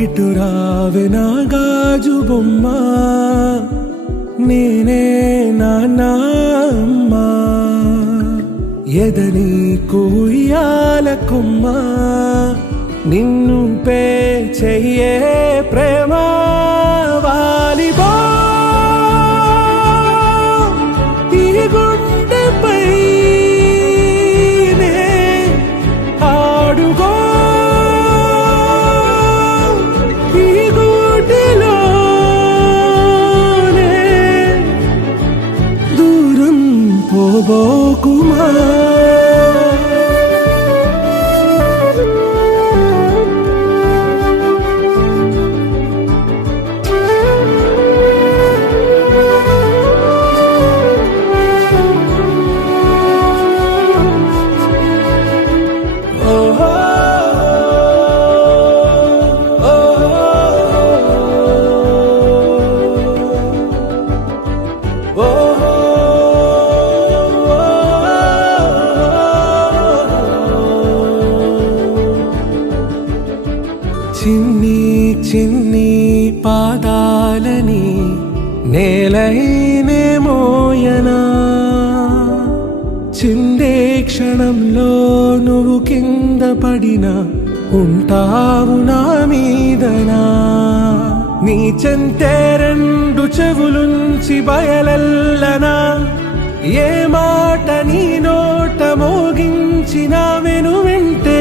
ఇటు రావే నా గాజు బొమ్మ, నేనే నాన్నమ్మ. ఎదని కూయాల కొమ్మ, నిన్ను పే చెయ్యే ప్రేమ. వాలిబో ఈ గుండెపై నే ఆడుగో, ఈ గుడిలోనే దూరం పోబోకుమా. చిన్ని చిన్ని పాదాలని నేలైనే మోయనా, చిందే క్షణంలో నువ్వు కింద పడినా ఉంటావు నా మీదనా. నీ చెంతే రెండు చెవులుంచి బయలెల్లనా, ఏ మాట నీ నోట మోగించిన వెను వింటే